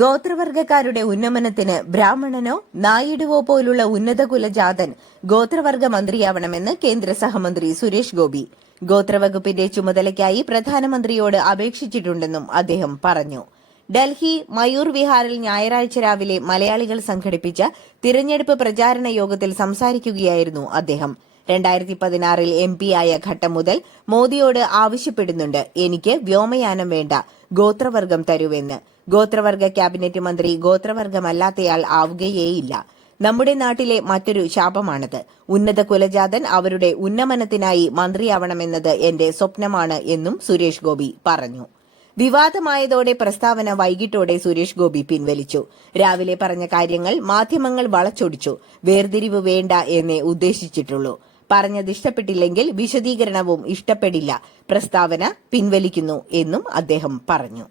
ഗോത്രവർഗക്കാരുടെ ഉന്നമനത്തിന് ബ്രാഹ്മണനോ നായിഡുവോ പോലുള്ള ഉന്നത കുലജാതൻ ഗോത്രവർഗ മന്ത്രിയാവണമെന്ന് കേന്ദ്ര സഹമന്ത്രി സുരേഷ് ഗോപി. ഗോത്രവകുപ്പിന്റെ ചുമതലയ്ക്കായി പ്രധാനമന്ത്രിയോട് അപേക്ഷിച്ചിട്ടുണ്ടെന്നും അദ്ദേഹം പറഞ്ഞു. ഡൽഹി മയൂർ വിഹാറിൽ ഞായറാഴ്ച രാവിലെ മലയാളികൾ സംഘടിപ്പിച്ച തിരഞ്ഞെടുപ്പ് പ്രചാരണ യോഗത്തിൽ സംസാരിക്കുകയായിരുന്നു അദ്ദേഹം. രണ്ടായിരത്തി പതിനാറിൽ എം പി ആയ ഘട്ടം മുതൽ മോദിയോട് ആവശ്യപ്പെടുന്നുണ്ട്. എനിക്ക് വ്യോമയാനം വേണ്ട. ഗോത്രവർഗം തരുവെന്ന് ഗോത്രവർഗ ക്യാബിനറ്റ് മന്ത്രി ഗോത്രവർഗമല്ലാത്തയാൾ ആവുകയേയില്ല. നമ്മുടെ നാട്ടിലെ മറ്റൊരു ശാപമാണത്. ഉന്നത കുലജാതൻ അവരുടെ ഉന്നമനത്തിനായി മന്ത്രിയാവണമെന്നത് എന്റെ സ്വപ്നമാണ് എന്നും സുരേഷ് ഗോപി പറഞ്ഞു. വിവാദമായതോടെ പ്രസ്താവന വൈകിട്ടോടെ സുരേഷ് ഗോപി പിൻവലിച്ചു. രാവിലെ പറഞ്ഞ കാര്യങ്ങൾ മാധ്യമങ്ങൾ വളച്ചൊടിച്ചു. വേർതിരിവ് വേണ്ട എന്നേ ഉദ്ദേശിച്ചിട്ടുള്ളൂ. പറഞ്ഞത് ഇഷ്ടപ്പെട്ടില്ലെങ്കിൽ വിശദീകരണവും ഇഷ്ടപ്പെടില്ല. പ്രസ്താവന പിൻവലിക്കുന്നു എന്നും അദ്ദേഹം പറഞ്ഞു.